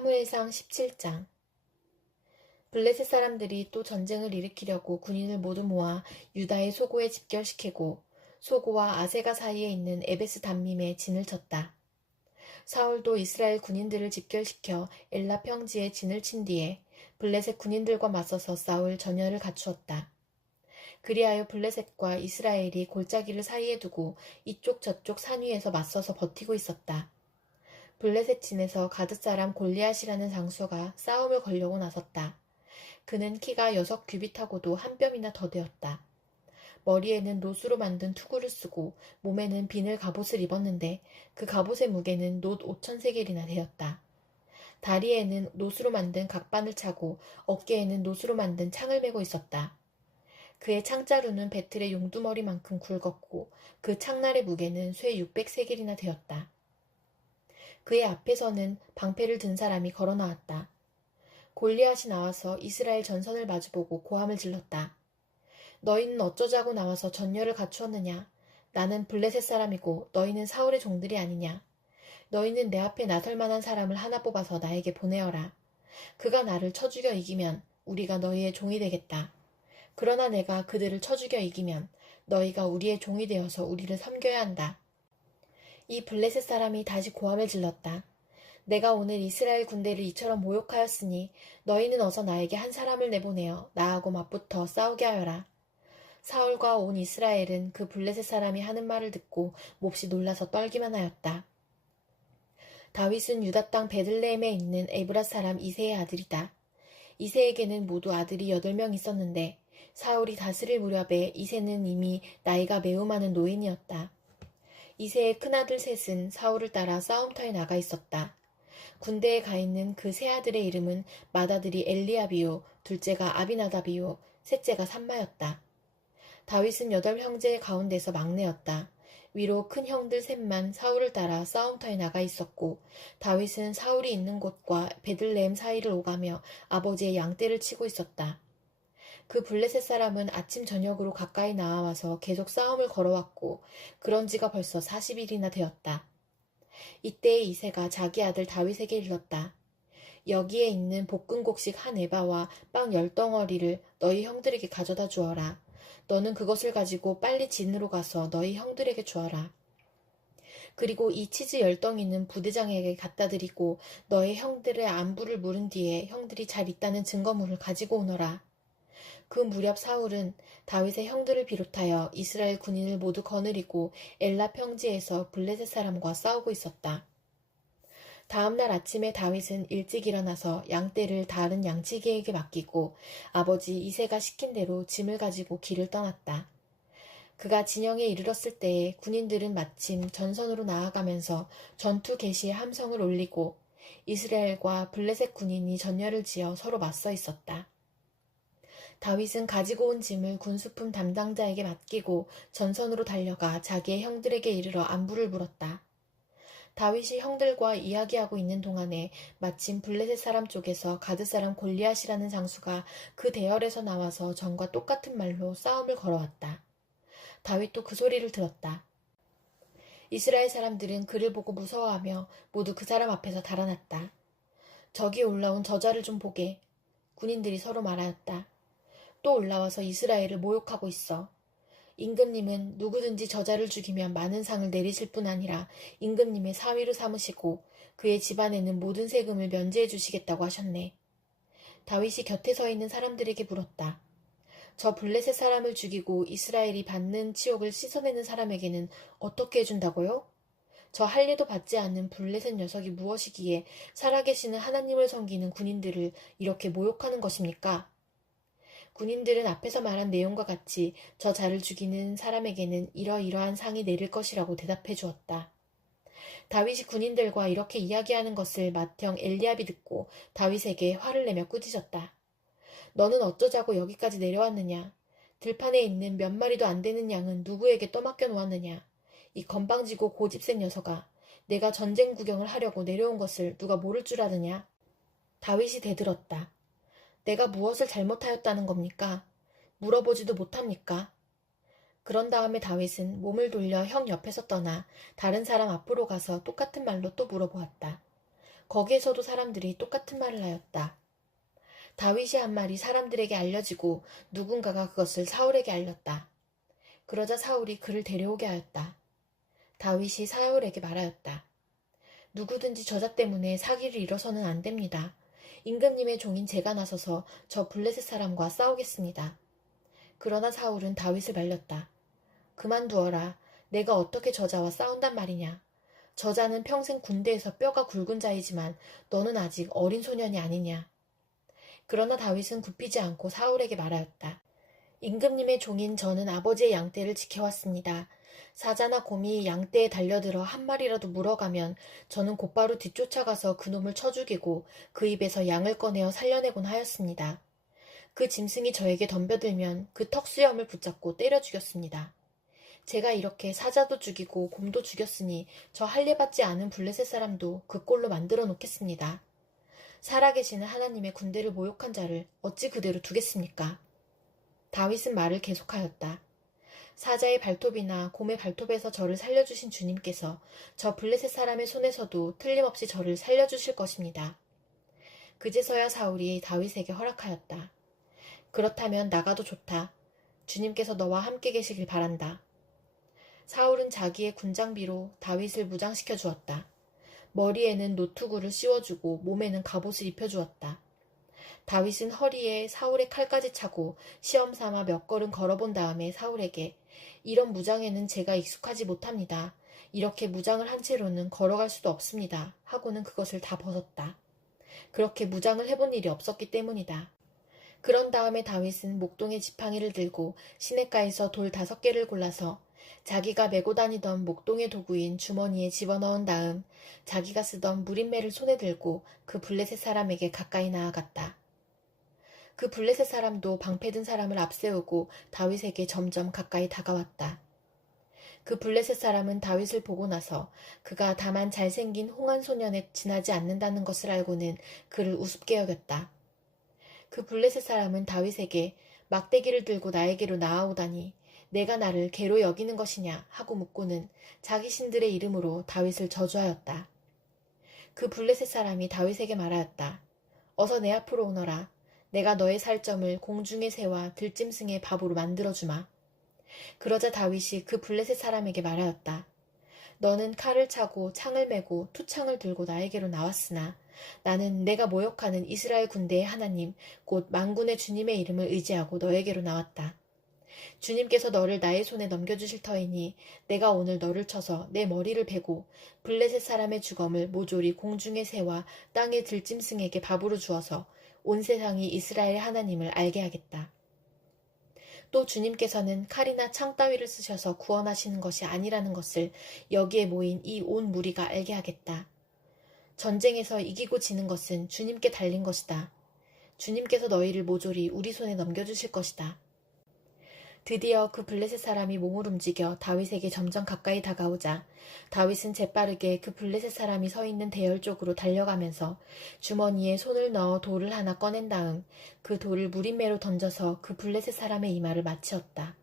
사무엘상 17장. 블레셋 사람들이 또 전쟁을 일으키려고 군인을 모두 모아 유다의 소고에 집결시키고 소고와 아세가 사이에 있는 에베스 담밈에 진을 쳤다. 사울도 이스라엘 군인들을 집결시켜 엘라 평지에 진을 친 뒤에 블레셋 군인들과 맞서서 싸울 전열을 갖추었다. 그리하여 블레셋과 이스라엘이 골짜기를 사이에 두고 이쪽 저쪽 산 위에서 맞서서 버티고 있었다. 블레셋 진에서 가드 사람 골리앗이라는 장수가 싸움을 걸려고 나섰다. 그는 키가 6규빗하고도 한 뼘이나 더 되었다. 머리에는 노수로 만든 투구를 쓰고 몸에는 비늘 갑옷을 입었는데 그 갑옷의 무게는 놋 5,000세겔이나 되었다. 다리에는 노수로 만든 각반을 차고 어깨에는 노수로 만든 창을 메고 있었다. 그의 창자루는 배틀의 용두머리만큼 굵었고 그 창날의 무게는 쇠 600세겔이나 되었다. 그의 앞에서는 방패를 든 사람이 걸어 나왔다. 골리앗이 나와서 이스라엘 전선을 마주보고 고함을 질렀다. 너희는 어쩌자고 나와서 전열을 갖추었느냐? 나는 블레셋 사람이고 너희는 사울의 종들이 아니냐? 너희는 내 앞에 나설 만한 사람을 하나 뽑아서 나에게 보내어라. 그가 나를 쳐 죽여 이기면 우리가 너희의 종이 되겠다. 그러나 내가 그들을 쳐 죽여 이기면 너희가 우리의 종이 되어서 우리를 섬겨야 한다. 이 블레셋 사람이 다시 고함을 질렀다. 내가 오늘 이스라엘 군대를 이처럼 모욕하였으니 너희는 어서 나에게 한 사람을 내보내어 나하고 맞붙어 싸우게 하여라. 사울과 온 이스라엘은 그 블레셋 사람이 하는 말을 듣고 몹시 놀라서 떨기만 하였다. 다윗은 유다 땅 베들레헴에 있는 에브랏 사람 이새의 아들이다. 이새에게는 모두 아들이 8명 있었는데 사울이 다스릴 무렵에 이새는 이미 나이가 매우 많은 노인이었다. 이새의 큰아들 셋은 사울을 따라 싸움터에 나가 있었다. 군대에 가 있는 그 세 아들의 이름은 맏아들이 엘리압이요, 둘째가 아비나답이요, 셋째가 삼마였다. 다윗은 8형제 가운데서 막내였다. 위로 큰 형들 셋만 사울을 따라 싸움터에 나가 있었고 다윗은 사울이 있는 곳과 베들레헴 사이를 오가며 아버지의 양떼를 치고 있었다. 그 블레셋 사람은 아침 저녁으로 가까이 나와와서 계속 싸움을 걸어왔고 그런 지가 벌써 40일이나 되었다. 이때 이새가 자기 아들 다윗에게 일렀다. 여기에 있는 볶은곡식 한 에바와 빵 10덩어리를 너희 형들에게 가져다 주어라. 너는 그것을 가지고 빨리 진으로 가서 너희 형들에게 주어라. 그리고 이 치즈 10덩이는 부대장에게 갖다 드리고 너희 형들의 안부를 물은 뒤에 형들이 잘 있다는 증거물을 가지고 오너라. 그 무렵 사울은 다윗의 형들을 비롯하여 이스라엘 군인을 모두 거느리고 엘라 평지에서 블레셋 사람과 싸우고 있었다. 다음 날 아침에 다윗은 일찍 일어나서 양떼를 다른 양치기에게 맡기고 아버지 이새가 시킨 대로 짐을 가지고 길을 떠났다. 그가 진영에 이르렀을 때에 군인들은 마침 전선으로 나아가면서 전투 개시의 함성을 올리고 이스라엘과 블레셋 군인이 전열을 지어 서로 맞서 있었다. 다윗은 가지고 온 짐을 군수품 담당자에게 맡기고 전선으로 달려가 자기의 형들에게 이르러 안부를 물었다. 다윗이 형들과 이야기하고 있는 동안에 마침 블레셋 사람 쪽에서 가드 사람 골리앗이라는 장수가 그 대열에서 나와서 전과 똑같은 말로 싸움을 걸어왔다. 다윗도 그 소리를 들었다. 이스라엘 사람들은 그를 보고 무서워하며 모두 그 사람 앞에서 달아났다. 저기 올라온 저자를 좀 보게. 군인들이 서로 말하였다. 또 올라와서 이스라엘을 모욕하고 있어. 임금님은 누구든지 저자를 죽이면 많은 상을 내리실 뿐 아니라 임금님의 사위로 삼으시고 그의 집안에는 모든 세금을 면제해 주시겠다고 하셨네. 다윗이 곁에 서 있는 사람들에게 물었다. 저 블레셋 사람을 죽이고 이스라엘이 받는 치욕을 씻어내는 사람에게는 어떻게 해준다고요? 저 할 일도 받지 않는 블레셋 녀석이 무엇이기에 살아계시는 하나님을 섬기는 군인들을 이렇게 모욕하는 것입니까? 군인들은 앞에서 말한 내용과 같이 저 자를 죽이는 사람에게는 이러이러한 상이 내릴 것이라고 대답해 주었다. 다윗이 군인들과 이렇게 이야기하는 것을 맏형 엘리압이 듣고 다윗에게 화를 내며 꾸짖었다. 너는 어쩌자고 여기까지 내려왔느냐? 들판에 있는 몇 마리도 안 되는 양은 누구에게 떠맡겨 놓았느냐? 이 건방지고 고집센 녀석아, 내가 전쟁 구경을 하려고 내려온 것을 누가 모를 줄 아느냐? 다윗이 대들었다. 내가 무엇을 잘못하였다는 겁니까? 물어보지도 못합니까? 그런 다음에 다윗은 몸을 돌려 형 옆에서 떠나 다른 사람 앞으로 가서 똑같은 말로 또 물어보았다. 거기에서도 사람들이 똑같은 말을 하였다. 다윗이 한 말이 사람들에게 알려지고 누군가가 그것을 사울에게 알렸다. 그러자 사울이 그를 데려오게 하였다. 다윗이 사울에게 말하였다. 누구든지 저자 때문에 사기를 일어서는 안 됩니다. 임금님의 종인 제가 나서서 저 블레셋 사람과 싸우겠습니다. 그러나 사울은 다윗을 말렸다. 그만두어라. 내가 어떻게 저자와 싸운단 말이냐. 저자는 평생 군대에서 뼈가 굵은 자이지만 너는 아직 어린 소년이 아니냐. 그러나 다윗은 굽히지 않고 사울에게 말하였다. 임금님의 종인 저는 아버지의 양떼를 지켜왔습니다. 사자나 곰이 양떼에 달려들어 한 마리라도 물어가면 저는 곧바로 뒤쫓아가서 그놈을 쳐 죽이고 그 입에서 양을 꺼내어 살려내곤 하였습니다. 그 짐승이 저에게 덤벼들면 그 턱수염을 붙잡고 때려 죽였습니다. 제가 이렇게 사자도 죽이고 곰도 죽였으니 저 할례받지 않은 블레셋 사람도 그 꼴로 만들어 놓겠습니다. 살아계시는 하나님의 군대를 모욕한 자를 어찌 그대로 두겠습니까? 다윗은 말을 계속하였다. 사자의 발톱이나 곰의 발톱에서 저를 살려주신 주님께서 저 블레셋 사람의 손에서도 틀림없이 저를 살려주실 것입니다. 그제서야 사울이 다윗에게 허락하였다. 그렇다면 나가도 좋다. 주님께서 너와 함께 계시길 바란다. 사울은 자기의 군장비로 다윗을 무장시켜 주었다. 머리에는 노투구를 씌워주고 몸에는 갑옷을 입혀주었다. 다윗은 허리에 사울의 칼까지 차고 시험 삼아 몇 걸음 걸어본 다음에 사울에게 이런 무장에는 제가 익숙하지 못합니다. 이렇게 무장을 한 채로는 걸어갈 수도 없습니다. 하고는 그것을 다 벗었다. 그렇게 무장을 해본 일이 없었기 때문이다. 그런 다음에 다윗은 목동의 지팡이를 들고 시냇가에서 돌 5개를 골라서 자기가 메고 다니던 목동의 도구인 주머니에 집어넣은 다음 자기가 쓰던 무림매를 손에 들고 그 블레셋 사람에게 가까이 나아갔다. 그 블레셋 사람도 방패든 사람을 앞세우고 다윗에게 점점 가까이 다가왔다. 그 블레셋 사람은 다윗을 보고 나서 그가 다만 잘생긴 홍한 소년에 지나지 않는다는 것을 알고는 그를 우습게 여겼다. 그 블레셋 사람은 다윗에게 막대기를 들고 나에게로 나아오다니 내가 나를 개로 여기는 것이냐 하고 묻고는 자기 신들의 이름으로 다윗을 저주하였다. 그 블레셋 사람이 다윗에게 말하였다. 어서 내 앞으로 오너라. 내가 너의 살점을 공중의 새와 들짐승의 밥으로 만들어주마. 그러자 다윗이 그 블레셋 사람에게 말하였다. 너는 칼을 차고 창을 메고 투창을 들고 나에게로 나왔으나 나는 내가 모욕하는 이스라엘 군대의 하나님 곧 만군의 주님의 이름을 의지하고 너에게로 나왔다. 주님께서 너를 나의 손에 넘겨주실 터이니 내가 오늘 너를 쳐서 내 머리를 베고 블레셋 사람의 주검을 모조리 공중의 새와 땅의 들짐승에게 밥으로 주어서 온 세상이 이스라엘 하나님을 알게 하겠다. 또 주님께서는 칼이나 창 따위를 쓰셔서 구원하시는 것이 아니라는 것을 여기에 모인 이 온 무리가 알게 하겠다. 전쟁에서 이기고 지는 것은 주님께 달린 것이다. 주님께서 너희를 모조리 우리 손에 넘겨주실 것이다. 드디어 그 블레셋 사람이 몸을 움직여 다윗에게 점점 가까이 다가오자 다윗은 재빠르게 그 블레셋 사람이 서 있는 대열 쪽으로 달려가면서 주머니에 손을 넣어 돌을 하나 꺼낸 다음 그 돌을 무림매로 던져서 그 블레셋 사람의 이마를 맞추었다.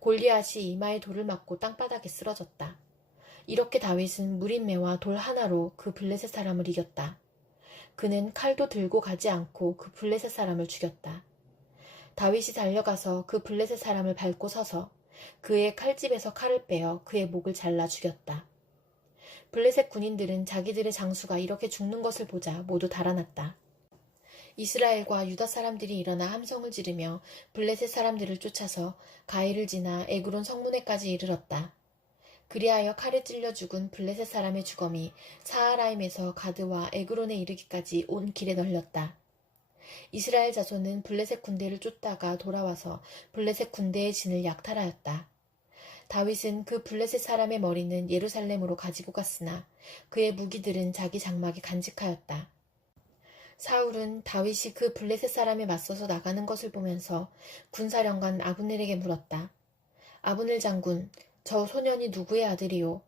골리앗이 이마에 돌을 맞고 땅바닥에 쓰러졌다. 이렇게 다윗은 무림매와 돌 하나로 그 블레셋 사람을 이겼다. 그는 칼도 들고 가지 않고 그 블레셋 사람을 죽였다. 다윗이 달려가서 그 블레셋 사람을 밟고 서서 그의 칼집에서 칼을 빼어 그의 목을 잘라 죽였다. 블레셋 군인들은 자기들의 장수가 이렇게 죽는 것을 보자 모두 달아났다. 이스라엘과 유다 사람들이 일어나 함성을 지르며 블레셋 사람들을 쫓아서 가이를 지나 에그론 성문에까지 이르렀다. 그리하여 칼에 찔려 죽은 블레셋 사람의 주검이 사하라임에서 가드와 에그론에 이르기까지 온 길에 널렸다. 이스라엘 자손은 블레셋 군대를 쫓다가 돌아와서 블레셋 군대의 진을 약탈하였다. 다윗은 그 블레셋 사람의 머리는 예루살렘으로 가지고 갔으나 그의 무기들은 자기 장막에 간직하였다. 사울은 다윗이 그 블레셋 사람에 맞서서 나가는 것을 보면서 군사령관 아브넬에게 물었다. 아브넬 장군, 저 소년이 누구의 아들이요?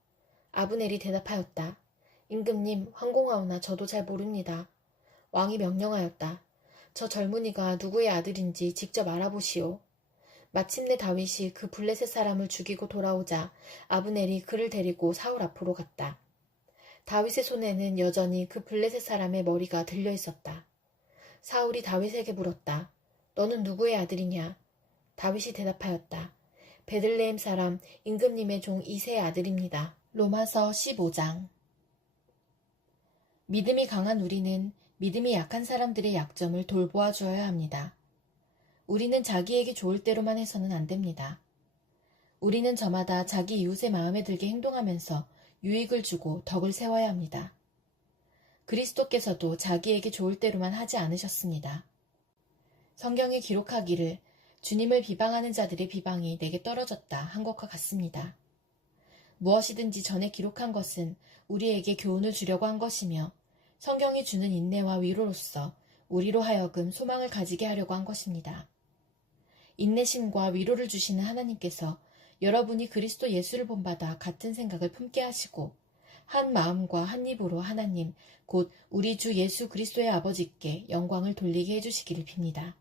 아브넬이 대답하였다. 임금님, 황공하오나 저도 잘 모릅니다. 왕이 명령하였다. 저 젊은이가 누구의 아들인지 직접 알아보시오. 마침내 다윗이 그 블레셋 사람을 죽이고 돌아오자 아브넬이 그를 데리고 사울 앞으로 갔다. 다윗의 손에는 여전히 그 블레셋 사람의 머리가 들려 있었다. 사울이 다윗에게 물었다. 너는 누구의 아들이냐? 다윗이 대답하였다. 베들레헴 사람 임금님의 종 이새의 아들입니다. 로마서 15장. 믿음이 강한 우리는 믿음이 약한 사람들의 약점을 돌보아 주어야 합니다. 우리는 자기에게 좋을 대로만 해서는 안 됩니다. 우리는 저마다 자기 이웃의 마음에 들게 행동하면서 유익을 주고 덕을 세워야 합니다. 그리스도께서도 자기에게 좋을 대로만 하지 않으셨습니다. 성경에 기록하기를 주님을 비방하는 자들의 비방이 내게 떨어졌다 한 것과 같습니다. 무엇이든지 전에 기록한 것은 우리에게 교훈을 주려고 한 것이며 성경이 주는 인내와 위로로서 우리로 하여금 소망을 가지게 하려고 한 것입니다. 인내심과 위로를 주시는 하나님께서 여러분이 그리스도 예수를 본받아 같은 생각을 품게 하시고 한 마음과 한 입으로 하나님 곧 우리 주 예수 그리스도의 아버지께 영광을 돌리게 해주시기를 빕니다.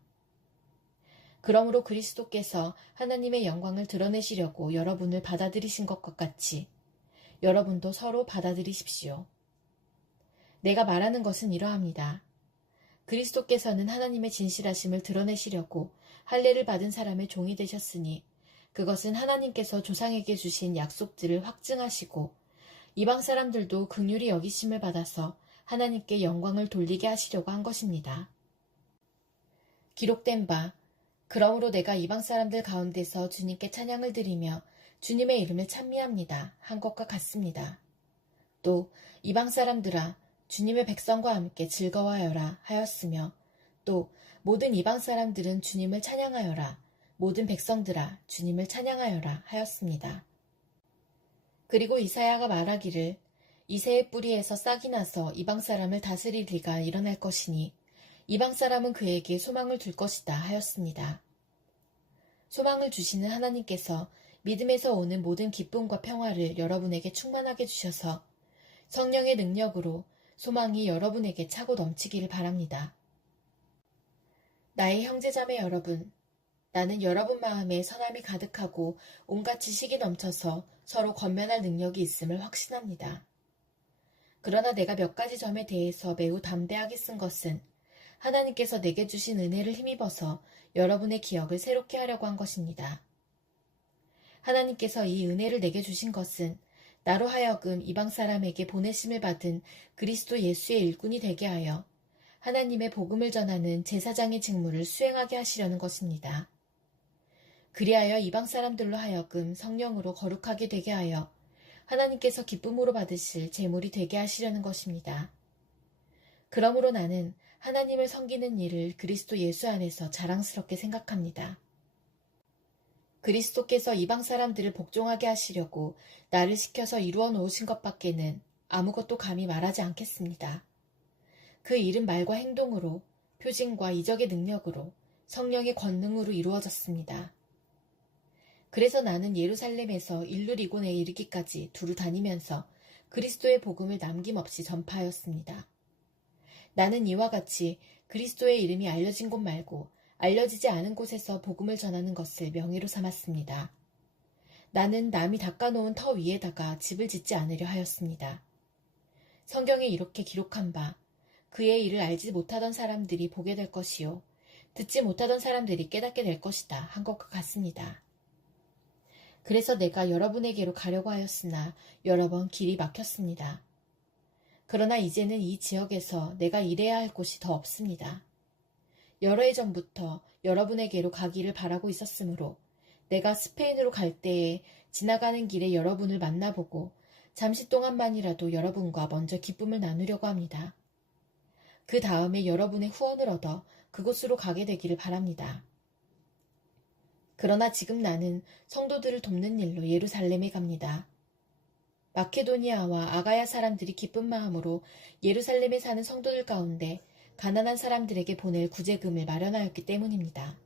그러므로 그리스도께서 하나님의 영광을 드러내시려고 여러분을 받아들이신 것과 같이 여러분도 서로 받아들이십시오. 내가 말하는 것은 이러합니다. 그리스도께서는 하나님의 진실하심을 드러내시려고 할례를 받은 사람의 종이 되셨으니 그것은 하나님께서 조상에게 주신 약속들을 확증하시고 이방 사람들도 긍휼히 여기심을 받아서 하나님께 영광을 돌리게 하시려고 한 것입니다. 기록된 바 그러므로 내가 이방 사람들 가운데서 주님께 찬양을 드리며 주님의 이름을 찬미합니다 한 것과 같습니다. 또 이방 사람들아 주님의 백성과 함께 즐거워하여라 하였으며 또 모든 이방 사람들은 주님을 찬양하여라 모든 백성들아 주님을 찬양하여라 하였습니다. 그리고 이사야가 말하기를 이새의 뿌리에서 싹이 나서 이방 사람을 다스릴 리가 일어날 것이니 이방 사람은 그에게 소망을 둘 것이다 하였습니다. 소망을 주시는 하나님께서 믿음에서 오는 모든 기쁨과 평화를 여러분에게 충만하게 주셔서 성령의 능력으로 소망이 여러분에게 차고 넘치기를 바랍니다. 나의 형제자매 여러분, 나는 여러분 마음에 선함이 가득하고 온갖 지식이 넘쳐서 서로 권면할 능력이 있음을 확신합니다. 그러나 내가 몇 가지 점에 대해서 매우 담대하게 쓴 것은 하나님께서 내게 주신 은혜를 힘입어서 여러분의 기억을 새롭게 하려고 한 것입니다. 하나님께서 이 은혜를 내게 주신 것은 나로 하여금 이방 사람에게 보내심을 받은 그리스도 예수의 일꾼이 되게 하여 하나님의 복음을 전하는 제사장의 직무를 수행하게 하시려는 것입니다. 그리하여 이방 사람들로 하여금 성령으로 거룩하게 되게 하여 하나님께서 기쁨으로 받으실 제물이 되게 하시려는 것입니다. 그러므로 나는 하나님을 섬기는 일을 그리스도 예수 안에서 자랑스럽게 생각합니다. 그리스도께서 이방 사람들을 복종하게 하시려고 나를 시켜서 이루어 놓으신 것밖에는 아무것도 감히 말하지 않겠습니다. 그 일은 말과 행동으로, 표징과 이적의 능력으로, 성령의 권능으로 이루어졌습니다. 그래서 나는 예루살렘에서 일루리곤에 이르기까지 두루 다니면서 그리스도의 복음을 남김없이 전파하였습니다. 나는 이와 같이 그리스도의 이름이 알려진 곳 말고 알려지지 않은 곳에서 복음을 전하는 것을 명예로 삼았습니다. 나는 남이 닦아놓은 터 위에다가 집을 짓지 않으려 하였습니다. 성경에 이렇게 기록한 바 그의 일을 알지 못하던 사람들이 보게 될 것이요 듣지 못하던 사람들이 깨닫게 될 것이다 한 것과 같습니다. 그래서 내가 여러분에게로 가려고 하였으나 여러 번 길이 막혔습니다. 그러나 이제는 이 지역에서 내가 일해야 할 곳이 더 없습니다. 여러 해 전부터 여러분에게로 가기를 바라고 있었으므로 내가 스페인으로 갈 때에 지나가는 길에 여러분을 만나보고 잠시 동안만이라도 여러분과 먼저 기쁨을 나누려고 합니다. 그 다음에 여러분의 후원을 얻어 그곳으로 가게 되기를 바랍니다. 그러나 지금 나는 성도들을 돕는 일로 예루살렘에 갑니다. 마케도니아와 아가야 사람들이 기쁜 마음으로 예루살렘에 사는 성도들 가운데 가난한 사람들에게 보낼 구제금을 마련하였기 때문입니다.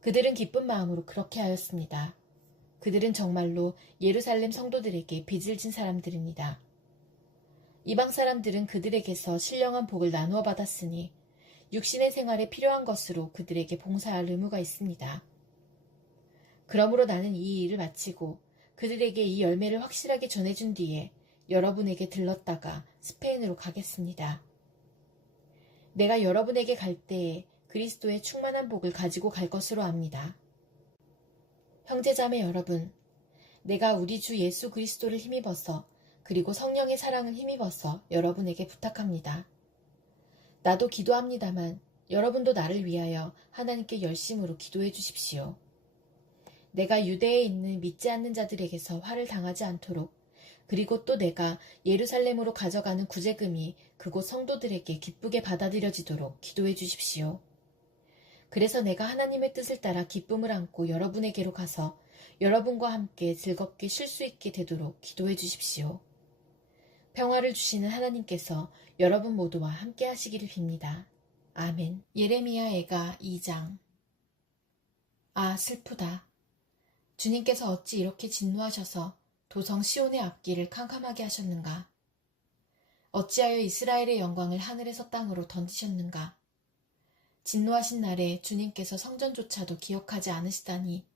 그들은 기쁜 마음으로 그렇게 하였습니다. 그들은 정말로 예루살렘 성도들에게 빚을 진 사람들입니다. 이방 사람들은 그들에게서 신령한 복을 나누어 받았으니 육신의 생활에 필요한 것으로 그들에게 봉사할 의무가 있습니다. 그러므로 나는 이 일을 마치고 그들에게 이 열매를 확실하게 전해준 뒤에 여러분에게 들렀다가 스페인으로 가겠습니다. 내가 여러분에게 갈 때에 그리스도의 충만한 복을 가지고 갈 것으로 압니다. 형제자매 여러분, 내가 우리 주 예수 그리스도를 힘입어서 그리고 성령의 사랑을 힘입어서 여러분에게 부탁합니다. 나도 기도합니다만 여러분도 나를 위하여 하나님께 열심으로 기도해 주십시오. 내가 유대에 있는 믿지 않는 자들에게서 화를 당하지 않도록, 그리고 또 내가 예루살렘으로 가져가는 구제금이 그곳 성도들에게 기쁘게 받아들여지도록 기도해 주십시오. 그래서 내가 하나님의 뜻을 따라 기쁨을 안고 여러분에게로 가서 여러분과 함께 즐겁게 쉴 수 있게 되도록 기도해 주십시오. 평화를 주시는 하나님께서 여러분 모두와 함께 하시기를 빕니다. 아멘. 예레미야 애가 2장. 아, 슬프다. 주님께서 어찌 이렇게 진노하셔서 도성 시온의 앞길을 캄캄하게 하셨는가? 어찌하여 이스라엘의 영광을 하늘에서 땅으로 던지셨는가? 진노하신 날에 주님께서 성전조차도 기억하지 않으시다니.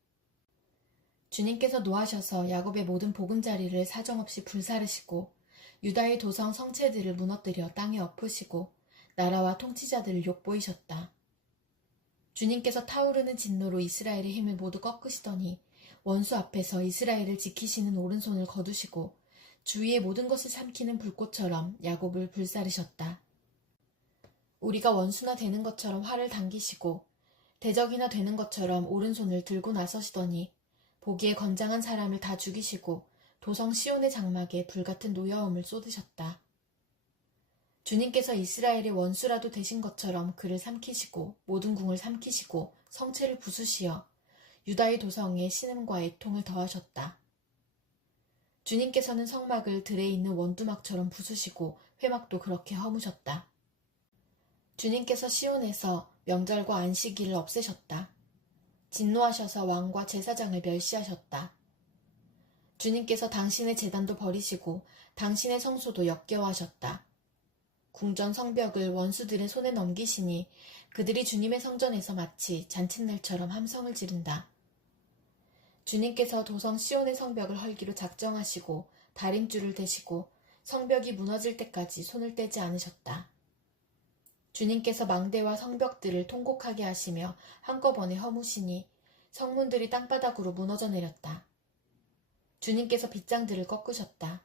주님께서 노하셔서 야곱의 모든 보금자리를 사정없이 불사르시고 유다의 도성 성체들을 무너뜨려 땅에 엎으시고 나라와 통치자들을 욕보이셨다. 주님께서 타오르는 진노로 이스라엘의 힘을 모두 꺾으시더니 원수 앞에서 이스라엘을 지키시는 오른손을 거두시고 주위의 모든 것을 삼키는 불꽃처럼 야곱을 불사르셨다. 우리가 원수나 되는 것처럼 활을 당기시고 대적이나 되는 것처럼 오른손을 들고 나서시더니 보기에 건장한 사람을 다 죽이시고 도성 시온의 장막에 불같은 노여움을 쏟으셨다. 주님께서 이스라엘의 원수라도 되신 것처럼 그를 삼키시고 모든 궁을 삼키시고 성체를 부수시어 유다의 도성에 신음과 애통을 더하셨다. 주님께서는 성막을 들에 있는 원두막처럼 부수시고 회막도 그렇게 허무셨다. 주님께서 시온에서 명절과 안식일을 없애셨다. 진노하셔서 왕과 제사장을 멸시하셨다. 주님께서 당신의 제단도 버리시고 당신의 성소도 역겨워하셨다. 궁전 성벽을 원수들의 손에 넘기시니 그들이 주님의 성전에서 마치 잔칫날처럼 함성을 지른다. 주님께서 도성 시온의 성벽을 헐기로 작정하시고 다림줄을 대시고 성벽이 무너질 때까지 손을 떼지 않으셨다. 주님께서 망대와 성벽들을 통곡하게 하시며 한꺼번에 허무시니 성문들이 땅바닥으로 무너져 내렸다. 주님께서 빗장들을 꺾으셨다.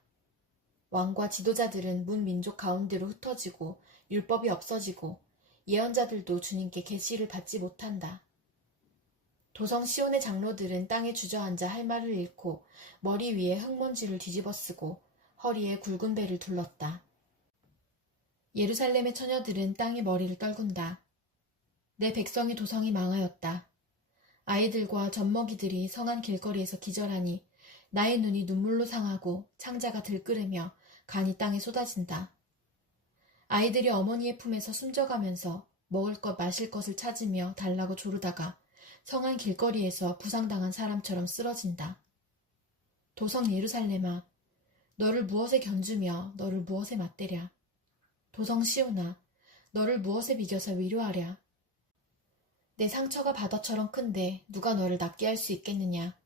왕과 지도자들은 문 민족 가운데로 흩어지고 율법이 없어지고 예언자들도 주님께 계시를 받지 못한다. 도성 시온의 장로들은 땅에 주저앉아 할 말을 잃고 머리 위에 흙먼지를 뒤집어쓰고 허리에 굵은 배를 둘렀다. 예루살렘의 처녀들은 땅에 머리를 떨군다. 내 백성의 도성이 망하였다. 아이들과 젖먹이들이 성안 길거리에서 기절하니 나의 눈이 눈물로 상하고 창자가 들끓으며 간이 땅에 쏟아진다. 아이들이 어머니의 품에서 숨져가면서 먹을 것 마실 것을 찾으며 달라고 조르다가 성안 길거리에서 부상당한 사람처럼 쓰러진다. 도성 예루살렘아, 너를 무엇에 견주며 너를 무엇에 맞대랴. 도성 시온아, 너를 무엇에 비겨서 위로하랴. 내 상처가 바다처럼 큰데 누가 너를 낫게 할 수 있겠느냐.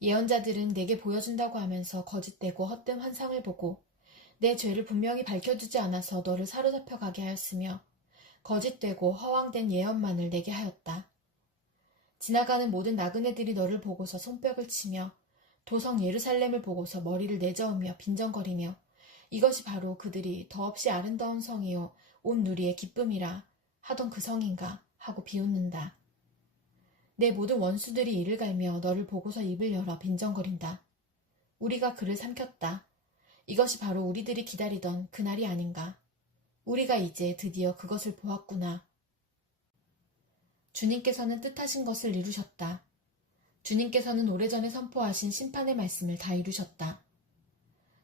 예언자들은 내게 보여준다고 하면서 거짓되고 헛된 환상을 보고 내 죄를 분명히 밝혀주지 않아서 너를 사로잡혀 가게 하였으며 거짓되고 허황된 예언만을 내게 하였다. 지나가는 모든 나그네들이 너를 보고서 손뼉을 치며 도성 예루살렘을 보고서 머리를 내저으며 빈정거리며 이것이 바로 그들이 더없이 아름다운 성이요 온 누리의 기쁨이라 하던 그 성인가 하고 비웃는다. 내 모든 원수들이 이를 갈며 너를 보고서 입을 열어 빈정거린다. 우리가 그를 삼켰다. 이것이 바로 우리들이 기다리던 그날이 아닌가. 우리가 이제 드디어 그것을 보았구나. 주님께서는 뜻하신 것을 이루셨다. 주님께서는 오래전에 선포하신 심판의 말씀을 다 이루셨다.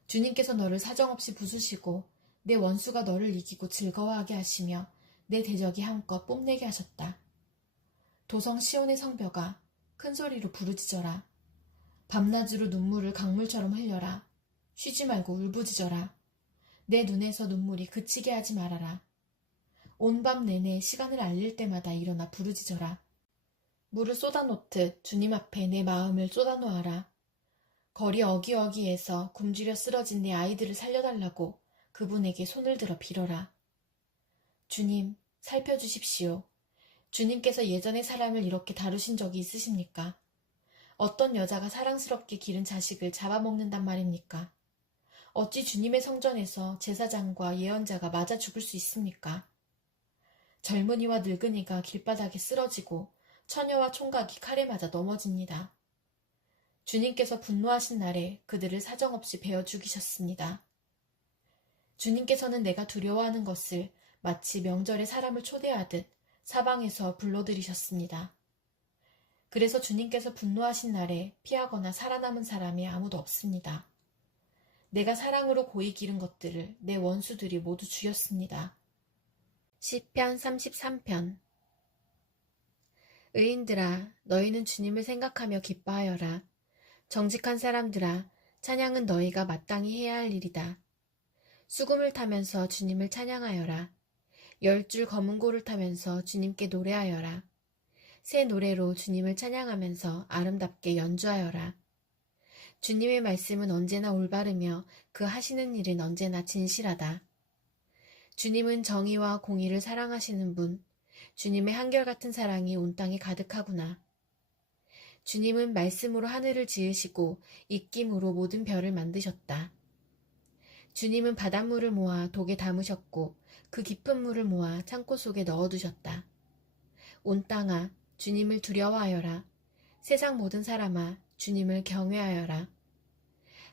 주님께서 너를 사정없이 부수시고 내 원수가 너를 이기고 즐거워하게 하시며 내 대적이 한껏 뽐내게 하셨다. 도성 시온의 성벽아, 큰 소리로 부르짖어라. 밤낮으로 눈물을 강물처럼 흘려라. 쉬지 말고 울부짖어라. 내 눈에서 눈물이 그치게 하지 말아라. 온 밤 내내 시간을 알릴 때마다 일어나 부르짖어라. 물을 쏟아놓듯 주님 앞에 내 마음을 쏟아놓아라. 거리 어기어기에서 굶주려 쓰러진 내 아이들을 살려달라고 그분에게 손을 들어 빌어라. 주님, 살펴주십시오. 주님께서 예전에 사람을 이렇게 다루신 적이 있으십니까? 어떤 여자가 사랑스럽게 기른 자식을 잡아먹는단 말입니까? 어찌 주님의 성전에서 제사장과 예언자가 맞아 죽을 수 있습니까? 젊은이와 늙은이가 길바닥에 쓰러지고 처녀와 총각이 칼에 맞아 넘어집니다. 주님께서 분노하신 날에 그들을 사정없이 베어 죽이셨습니다. 주님께서는 내가 두려워하는 것을 마치 명절에 사람을 초대하듯 사방에서 불러들이셨습니다. 그래서 주님께서 분노하신 날에 피하거나 살아남은 사람이 아무도 없습니다. 내가 사랑으로 고이 기른 것들을 내 원수들이 모두 죽였습니다. 시편 33편. 의인들아, 너희는 주님을 생각하며 기뻐하여라. 정직한 사람들아, 찬양은 너희가 마땅히 해야 할 일이다. 수금을 타면서 주님을 찬양하여라. 10줄 검은고를 타면서 주님께 노래하여라. 새 노래로 주님을 찬양하면서 아름답게 연주하여라. 주님의 말씀은 언제나 올바르며 그 하시는 일은 언제나 진실하다. 주님은 정의와 공의를 사랑하시는 분, 주님의 한결같은 사랑이 온 땅에 가득하구나. 주님은 말씀으로 하늘을 지으시고 입김으로 모든 별을 만드셨다. 주님은 바닷물을 모아 독에 담으셨고 그 깊은 물을 모아 창고 속에 넣어두셨다. 온 땅아, 주님을 두려워하여라. 세상 모든 사람아, 주님을 경외하여라.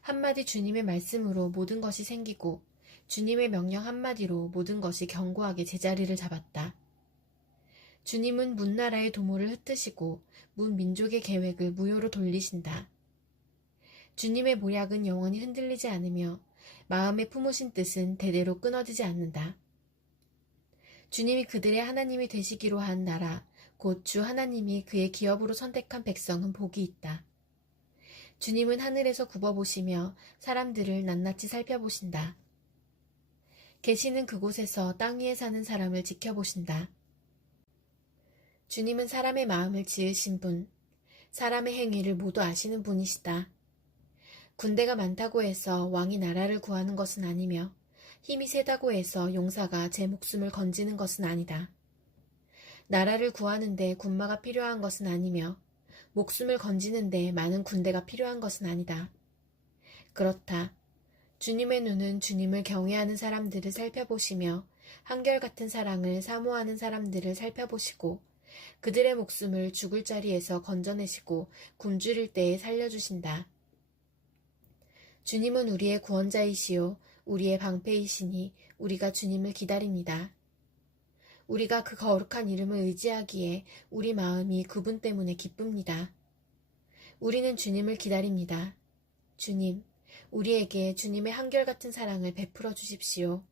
한마디 주님의 말씀으로 모든 것이 생기고 주님의 명령 한마디로 모든 것이 견고하게 제자리를 잡았다. 주님은 문나라의 도모를 흩으시고 문 민족의 계획을 무효로 돌리신다. 주님의 모략은 영원히 흔들리지 않으며 마음에 품으신 뜻은 대대로 끊어지지 않는다. 주님이 그들의 하나님이 되시기로 한 나라, 곧 주 하나님이 그의 기업으로 선택한 백성은 복이 있다. 주님은 하늘에서 굽어보시며 사람들을 낱낱이 살펴보신다. 계시는 그곳에서 땅 위에 사는 사람을 지켜보신다. 주님은 사람의 마음을 지으신 분, 사람의 행위를 모두 아시는 분이시다. 군대가 많다고 해서 왕이 나라를 구하는 것은 아니며 힘이 세다고 해서 용사가 제 목숨을 건지는 것은 아니다. 나라를 구하는데 군마가 필요한 것은 아니며 목숨을 건지는데 많은 군대가 필요한 것은 아니다. 그렇다. 주님의 눈은 주님을 경외하는 사람들을 살펴보시며 한결같은 사랑을 사모하는 사람들을 살펴보시고 그들의 목숨을 죽을 자리에서 건져내시고 굶주릴 때에 살려주신다. 주님은 우리의 구원자이시요 우리의 방패이시니 우리가 주님을 기다립니다. 우리가 그 거룩한 이름을 의지하기에 우리 마음이 그분 때문에 기쁩니다. 우리는 주님을 기다립니다. 주님, 우리에게 주님의 한결같은 사랑을 베풀어 주십시오.